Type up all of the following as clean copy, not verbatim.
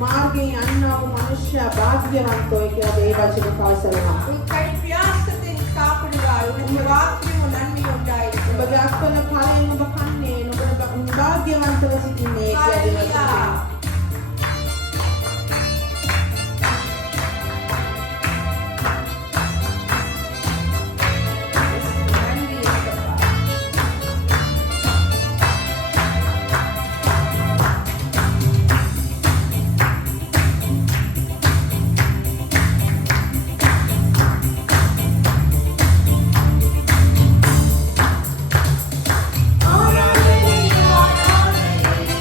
මාර්ගයෙන් යන්නා වූ මනුෂ්‍ය භාග්‍යවන්තෝ කියලා දේ වචන පාසලනවා. உன் கை பிரயாசத்தின் சாப்பிடுவாய் உன் வாக்கியம் நன்மை உண்டாயிருக்கும். ඔබගේ අත්වල ඵලයෙන් ඔබ කන්නේ ඔබ භාග්‍යවන්තව සිටින්නේ කියලා දේ වචන. ஆராதனை ஆராதனை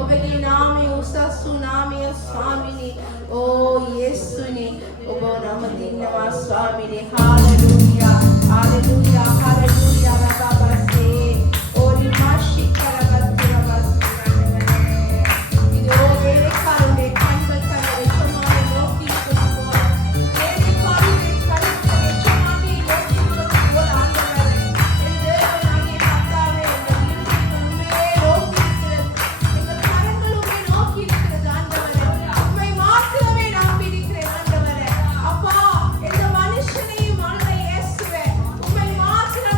ඔබගේ නාමය උසස් වූ නාමය ස්වාමිනී. ඕ යේසුනි ඔබ නමදිනවා ස්වාමිනී. හාලෙලූයා හාලෙලූයා හාලෙලූයා රබබසේ ඕරි මාෂි කරගත්තුරබස්නන්නේ. இதோ வேலைக்காரருடைய கண்கள் தங்கள் எஜமானை நோக்கி இருப்பது போல, வேலைக்காரருடைய கண்கள் எஜமானை நோக்கி இருப்பது போல ஆண்டவரே, என் தேவனாகிய கர்த்தாவே, எங்கள் இருதயம் உம்மையே நோக்கி இருக்கிறது. எங்கள் கரங்கள் உம்மை நோக்கி இருக்கிறது ஆண்டவரே. உம்மை மாத்திரமே நம்பி இருக்கிறேன் ஆண்டவரே. அப்பா, எந்த மனுஷனையும் அல்ல இயேசுவே, உம்மை மாத்திரம்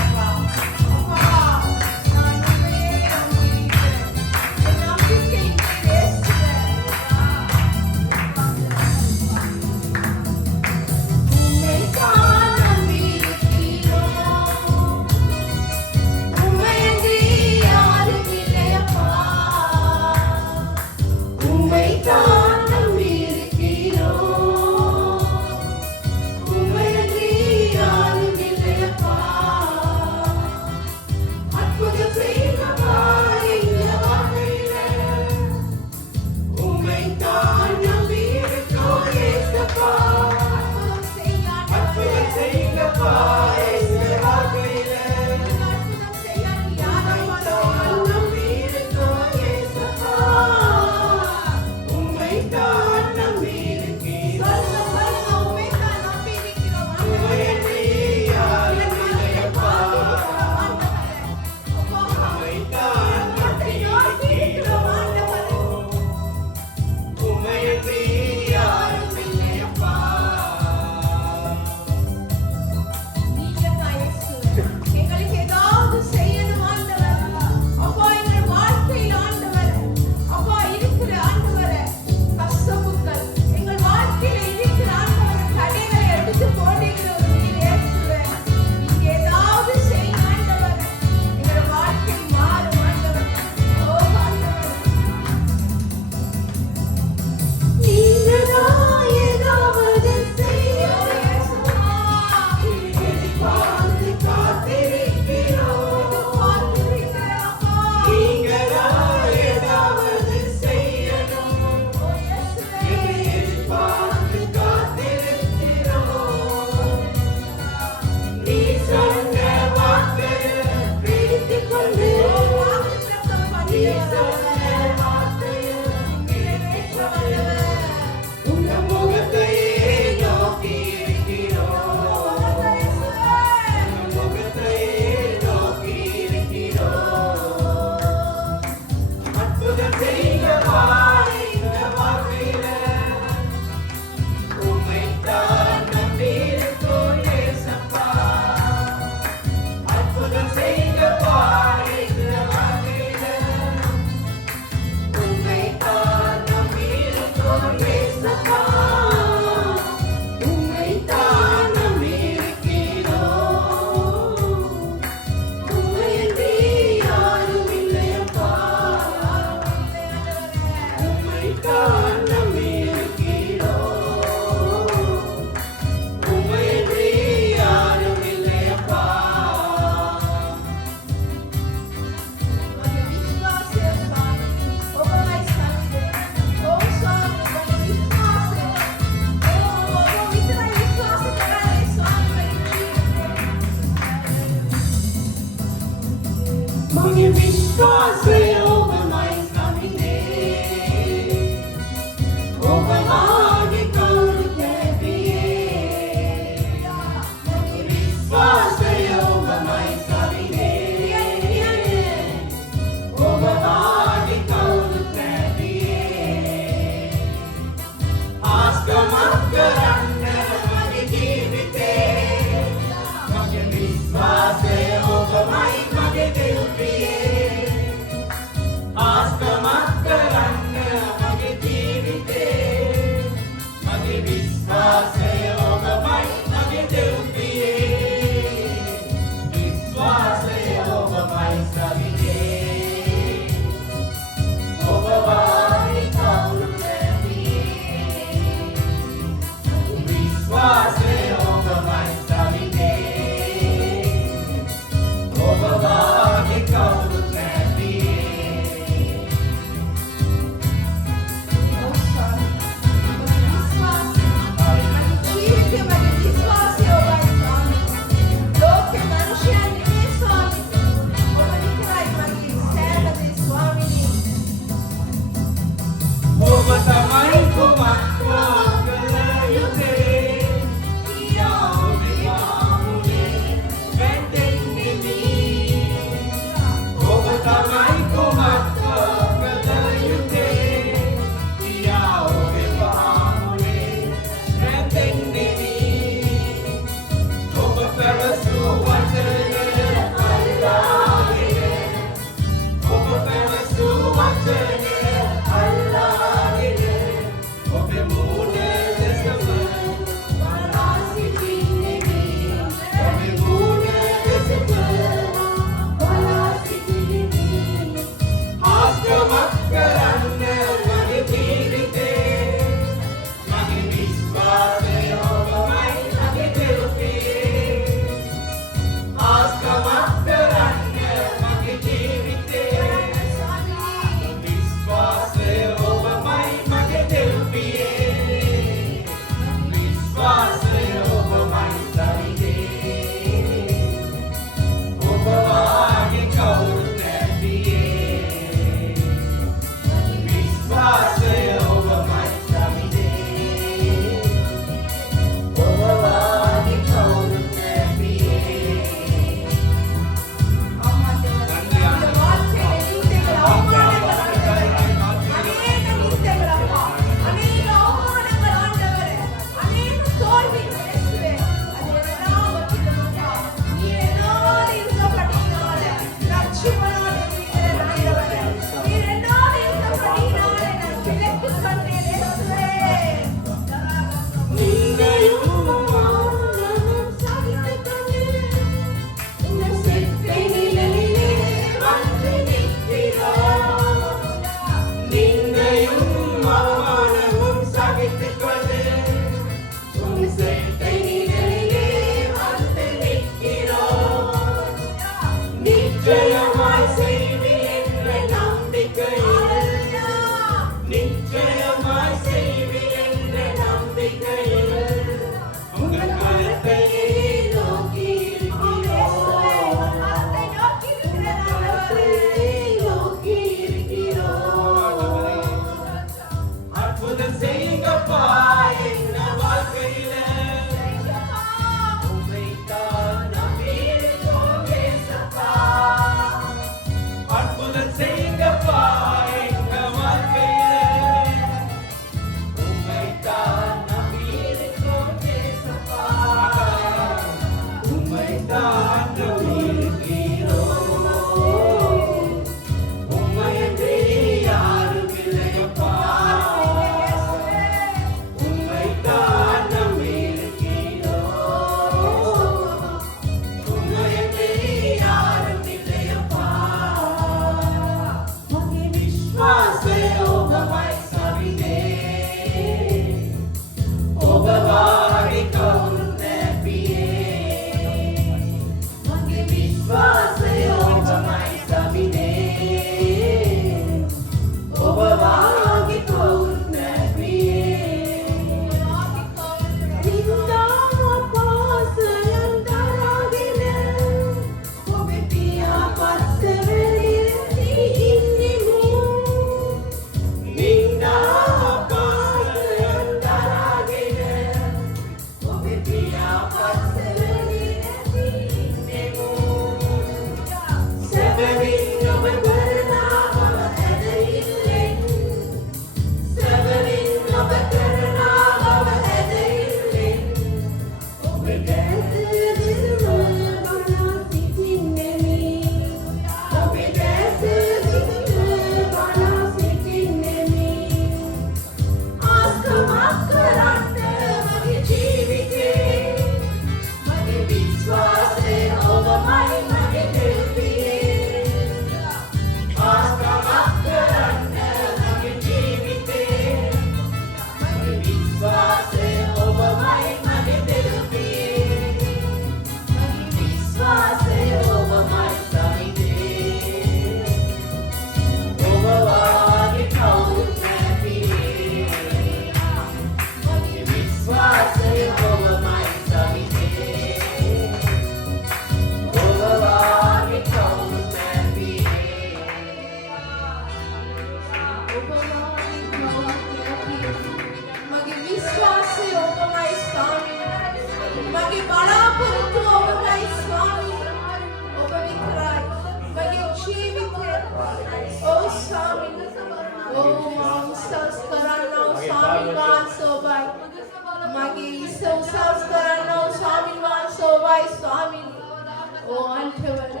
ஓ ஆண்டவரே,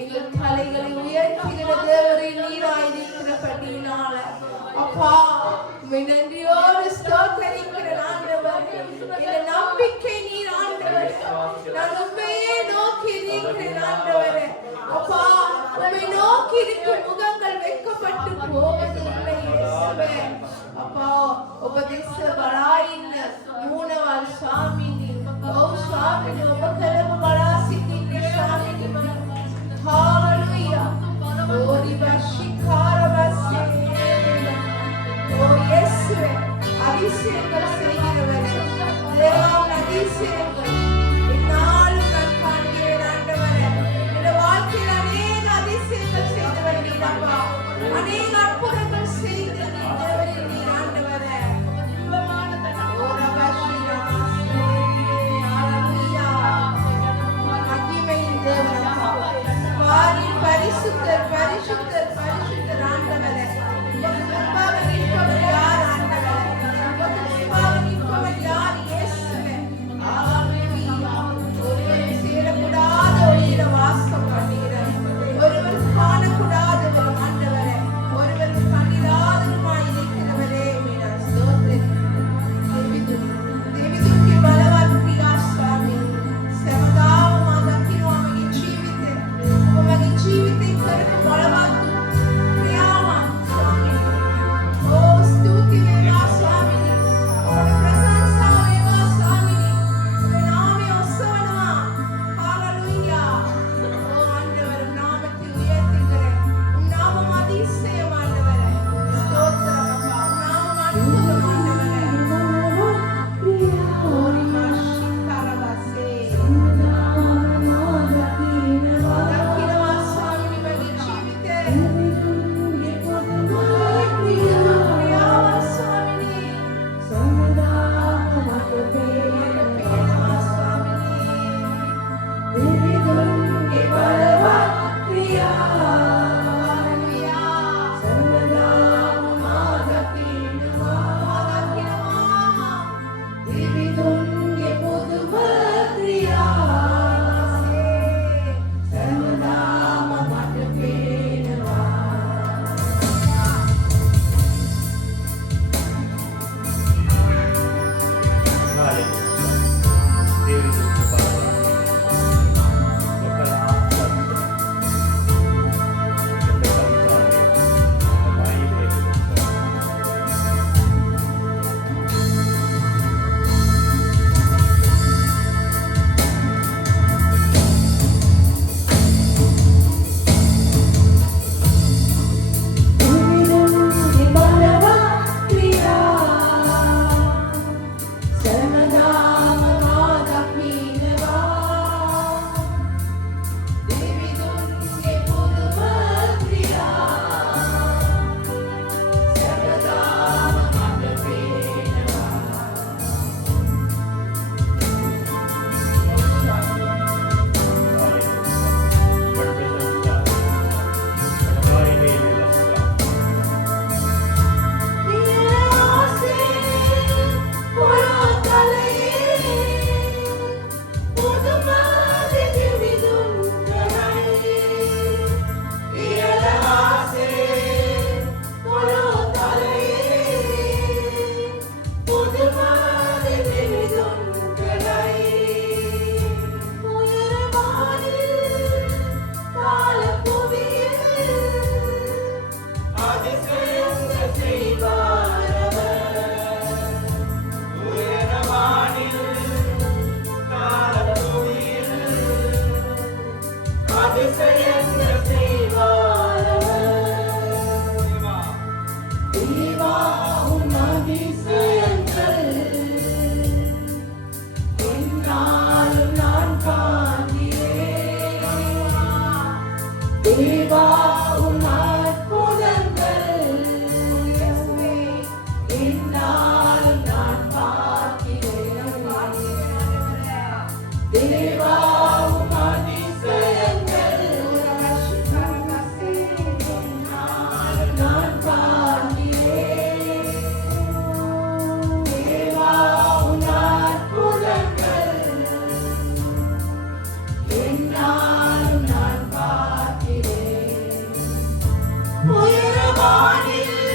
எங்கள் தலைகளை உயர்த்துகிற தேவரை நீராயிருக்கிறபடியினால அப்பா உம்மை நன்றியோடு ஸ்தோத்தரிக்கிறேன் ஆண்டவரே. இந்த நம்பிக்கை நீர் ஆண்டவரே, நான் உம்மையே நோக்கி இருக்கிறேன் ஆண்டவரே. அப்பா உம்மை நோக்கி இருக்கும் முகங்கள் வெட்கப்பட்டு போவதில்லை இயேசுவே. அப்பா உபதேச பலாயின் மூணவால் சாமினி ஓ சாமினி உபகரம பலாசிக்கின்ற சாமினி ஹalleluya ஓரி பஷிகாரவசே ஓ இயேசுவே அதிசயங்கள் செய்கிறவரே தேவன் அதிசயங்கள் என்னாலும் நான் காண்கிறேன் ஆண்டவரே. இந்த வாழ்க்கையில் அநேக அதிசயங்கள் செய்தவர் நீரப்பா, அநேக அற்புதங்கள் செய்த தேவரே நீர் ஆண்டவரே. ஓ ரபஷிரா ஹalleluya மகிமையின் தேவனப்பா, வாரின் பரிசுத்தர் பரிசுத்தர் பரிசுத்தர் ஆண்டவரே. உமக்கு முன்பாக நிற்பவர் யார் ஆண்டவரே? உமக்கு முன்பாக நிற்பவர் யார் இயேசுவே? Hallelujah.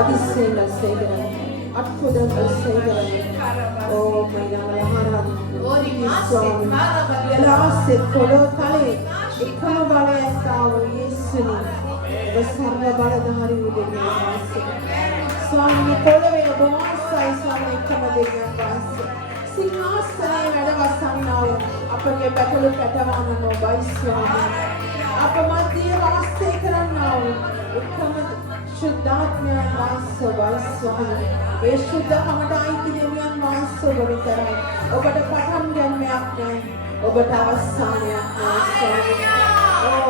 அதிசயங்கள் செய்கிறவர், அற்புதங்கள் செய்கிறவர். ஓ உம்மை நாங்கள் ஆராதிக்கிறோம் சுவாமி. எல்லாசே கொடோதலே එකම බලයක් ආවෝ යේසුනි. ඔබ සර්ව බලධාරී වූ දෙවියන් වහන්සේ. ස්වාමී පොළවේ ඔබ වාසයි ස්වාමී එකම දෙවියන් වහන්සේ. සිංහාසනයේ වැඩ වසන්නා වූ අපගේ බැටළු පැටවන්නන් ඔබයි ස්වාමී. අප මැදියේ වාසය කරන්නා වූ එකම ශුද්ධාත්මයන් වහන්සේ ඔබයි ස්වාමී. ඒ ශුද්ධකමට අයිති දෙවියන් වහන්සේ ඔබ විතරයි. ඔබට පටන් ගැනීමක් නැහැ. ඔබට අවසානයක් නැහැ ස්වාමී.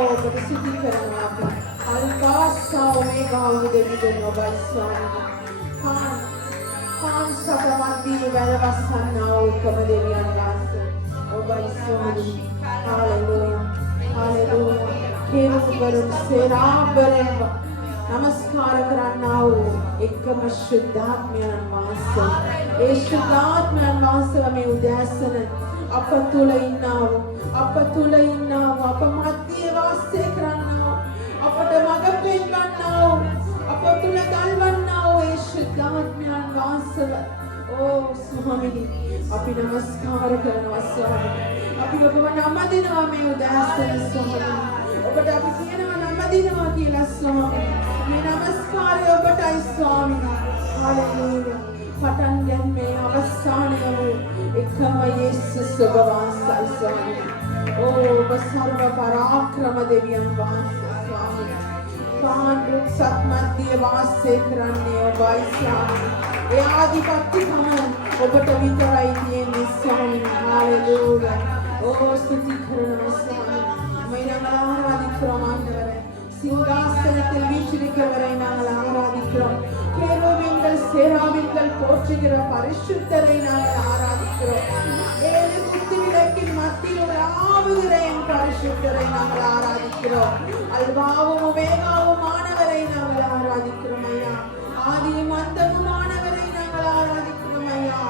ඔබට සිද්ධ කරනවා අපි. අල්ෆා ඔමේගා වූ දෙවියන් ඔබයි ස්වාමී. සතමන්දී වැළවස්සන්නා වූ එකම දෙවියන් වහන්සේ ඔබයි ස්වාමී. Hallelujah hallelujah. කෙරුබවරුන් සේරාබරෙන් නමස්කාර කරන්නා වූ එකම ශුද්ධාත්මයන් වහන්සේ. ඒ ශුද්ධාත්මයන් වහන්සේ මේ උදෑසන අප තුළ ඉන්නා වූ අප මැදියේ වාසය කරන්නා වූ අපට මඟ පෙන්වන්නා වූ අප තුළ දල්වන්නා වූ ඒ ශුද්ධාත්මයන් වහන්සේ ඕ ස්වාමී අපි නමස්කාර කරනවා ස්වාමී. අපි ඔබව නමදිනවා මේ උදෑසන ස්වාමී. ඔබට අපි කියනවා නමදිනවා කියලා ස්වාමී. මේ නමස්කාරය ඔබටයි ස්වාමී. හාලෙලූයා. පටන් ගැනීමේ අවසානය වූ එකම යේසුස් ඔබ වහන්සේ ස්වාමී. ඔබ සර්ව පරාක්‍රම දෙවියන් වහන්සේ ස්වාමී. පහන් රුක්සත් මැදියේ වාසය කරන්නේ ඔබයි ස්වාමී. ඒ ආධිපත්‍යකම ඔබට විතරයි තියෙන්නේ ස්වාමී. හාලෙලූයා. ස්තුති කරනවා ස්වාමී. உம்மை நாங்கள் ஆராதிக்கிறோம் ஆண்டவரே. சிங்காசனத்தில் வீற்றிருக்கிறவரை நாங்கள் ஆராதிக்கிறோம். கேருபீன்கள் சேராபீன்கள் போற்றுகிற பரிசுத்தரை நாங்கள் ஆராதிக்கிறோம். ஏழு குத்து விளக்கின் மத்தியில் உலாவுகிற என் பரிசுத்தரை நாங்கள் ஆராதிக்கிறோம். அல்வாவும் ஒமேகாவுமானவரை நாங்கள் ஆராதிக்கிறோம் ஐயா. ஆதியும் அந்தமுமானவரை நாங்கள் ஆராதிக்கிறோம் ஐயா.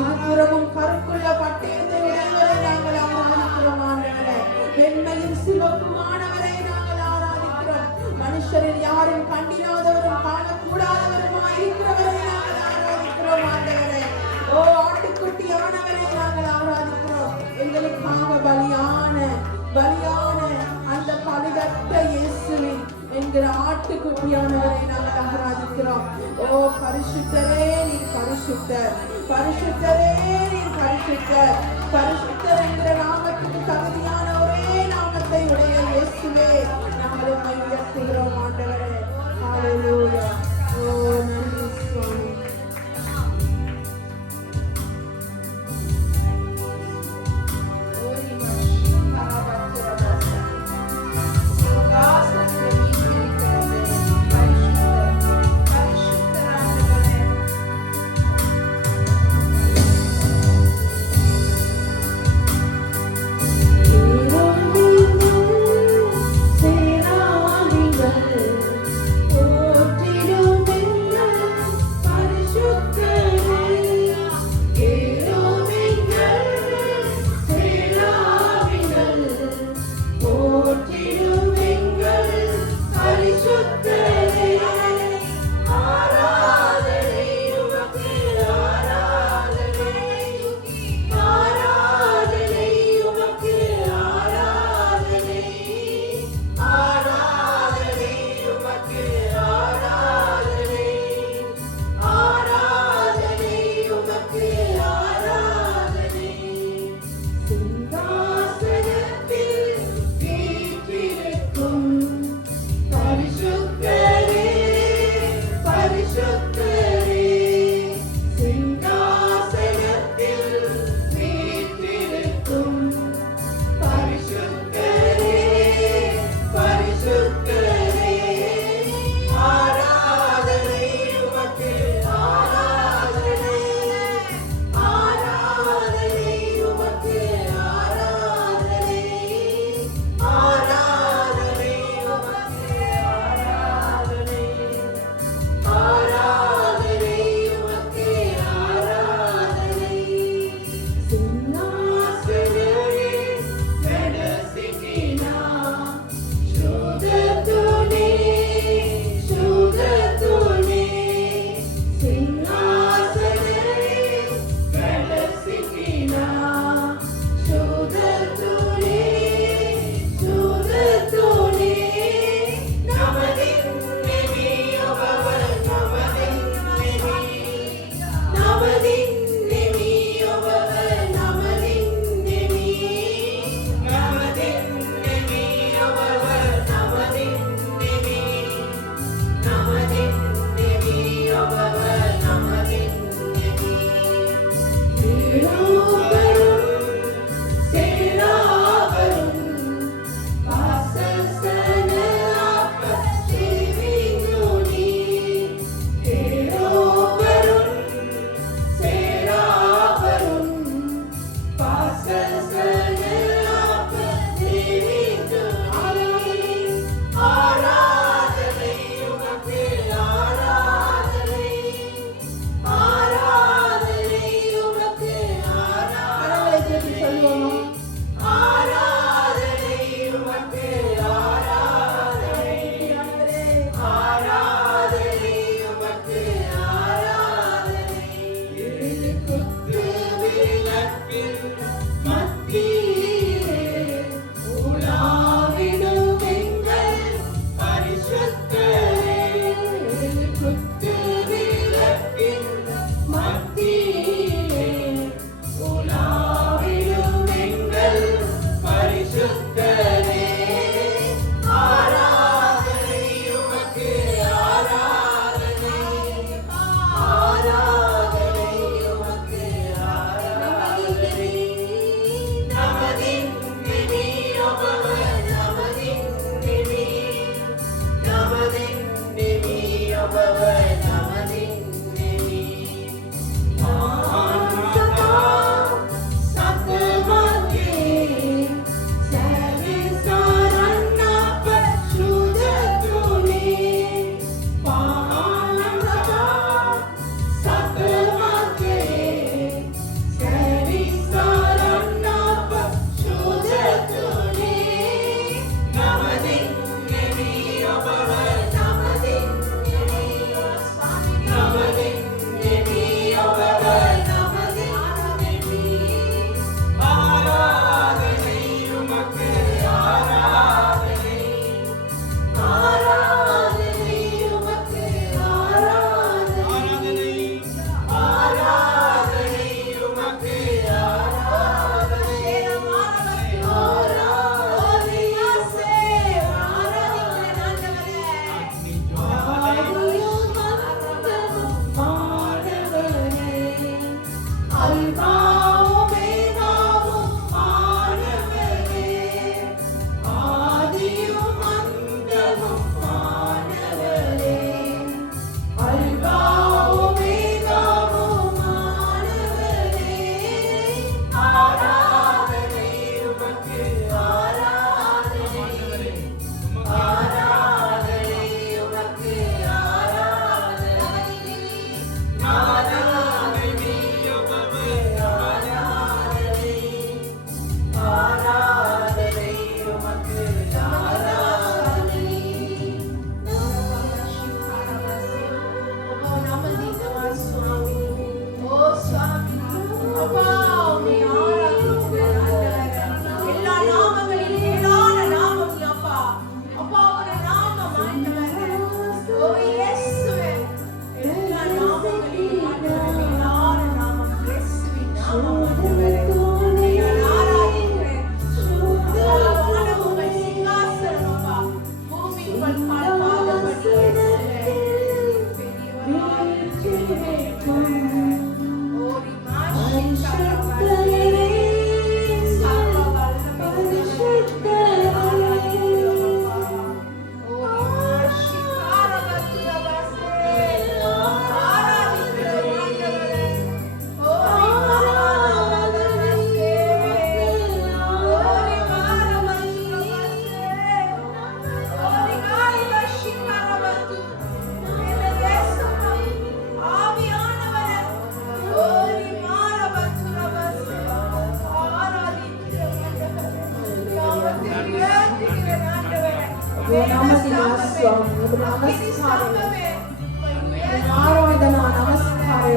இருபுறமும் கருக்குள்ள பட்டயத்தை உடையவரை நாங்கள் ஆராதிக்கிறோம் ஆண்டவரே. வெண்மையும் சிவப்புமானவரை நாங்கள் ஆராதிக்கிறோம். மனுஷரில் யாரும் கண்டிராதவரும் காணக்கூடாதவருமாய் இருக்கிறவரை நாங்கள் ஆராதிக்கிறோம் ஆண்டவரே. ஓ ஆட்டுக்குட்டியானவரை நாங்கள் ஆராதிக்கிறோம். எங்களுக்காக பலியான அந்த பலிதட்ட இயேசுவின் என்கிற ஆட்டுக்குட்டியானவரை நாங்கள் ஆராதிக்கிறோம். ஓ பரிசுத்தரே நீர் பரிசுத்தர், பரிசுத்தரே நீர் பரிசுத்தர், பரிசுத்தர் என்கிற நாமத்துக்கு தகுதியான ஒரே நாமத்தை உடைய இயேசுவே நாங்கள் உம்மை உயர்த்துகிறோம் ஆண்டவரே. ஹalleluya. ஓ நன்றி சுவாமி. போற்றிட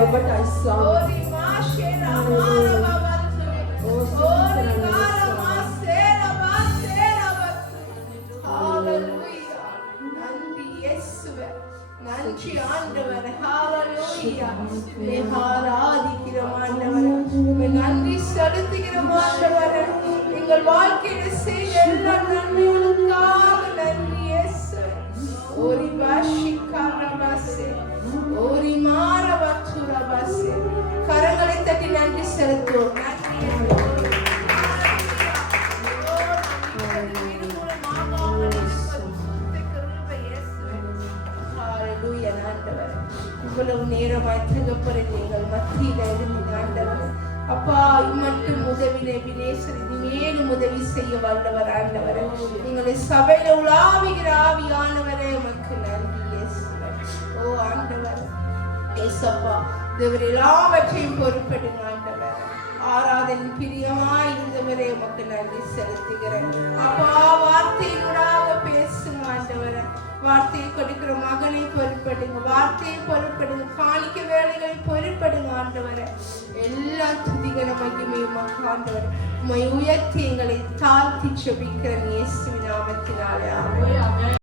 பலப்பட்டாய் சுவாமி. ஓரி மாஷேரா மாரபா வந்து ஓரி காரமா சேரபா சேரபா. ஹalleluya. நன்றி இயேசுவே, நன்றி ஆண்டவரே. ஹalleluya. மே ஆராதிக்கிறோம் ஆண்டவரே, மே நன்றி செலுத்துகிறோம் ஆண்டவரே. எங்கள் வாழ்க்கையில் செய்த எல்லா நன்மைகளுக்காக நன்றி இயேசுவே. ஓரி பாஷிகாரபாசே ஓரி மாரபச்சுரபாசே. கரங்களை தட்டி நன்றி செலுத்துவோம். நன்றி இயேசுவே. இவ்வளவு நேரமாய் தகப்பனே எங்கள் மத்தியில இருந்து ஆண்டவர் அப்பா மட்டும் உதவினை வினேசர் இனிமேலும் உதவி செய்ய வல்லவர் ஆண்டவரே. எங்களை சபையில உலாவுகிற ஆவியானவரே உமக்கு நன்றி இயேசுவே. ஓ ஆண்டவர் ஏசப்பா தேவர் எல்லாவற்றையும் பொறுப்படுங்க ஆண்டவர். ஆராதனை பிரியமாய் இருந்தவரே உமக்கு நன்றி செலுத்துகிறேன் அப்பா. வார்த்தையினூடாக பேசுங்க ஆண்டவரே. வார்த்தையை கொடுக்கிற மகனை பொறுப்படுங்க, வார்த்தையை பொறுப்படுங்க, காணிக்க வேலைகளை பொறுப்படுங்க ஆண்டவரே. எல்லா துதிகர மகிமையும் ஆண்டவர் உம்மை உயர்த்தி எங்களை தாழ்த்தி ஜெபிக்கிறேன் இயேசுவின் நாமத்தினாலே. ஆமென்.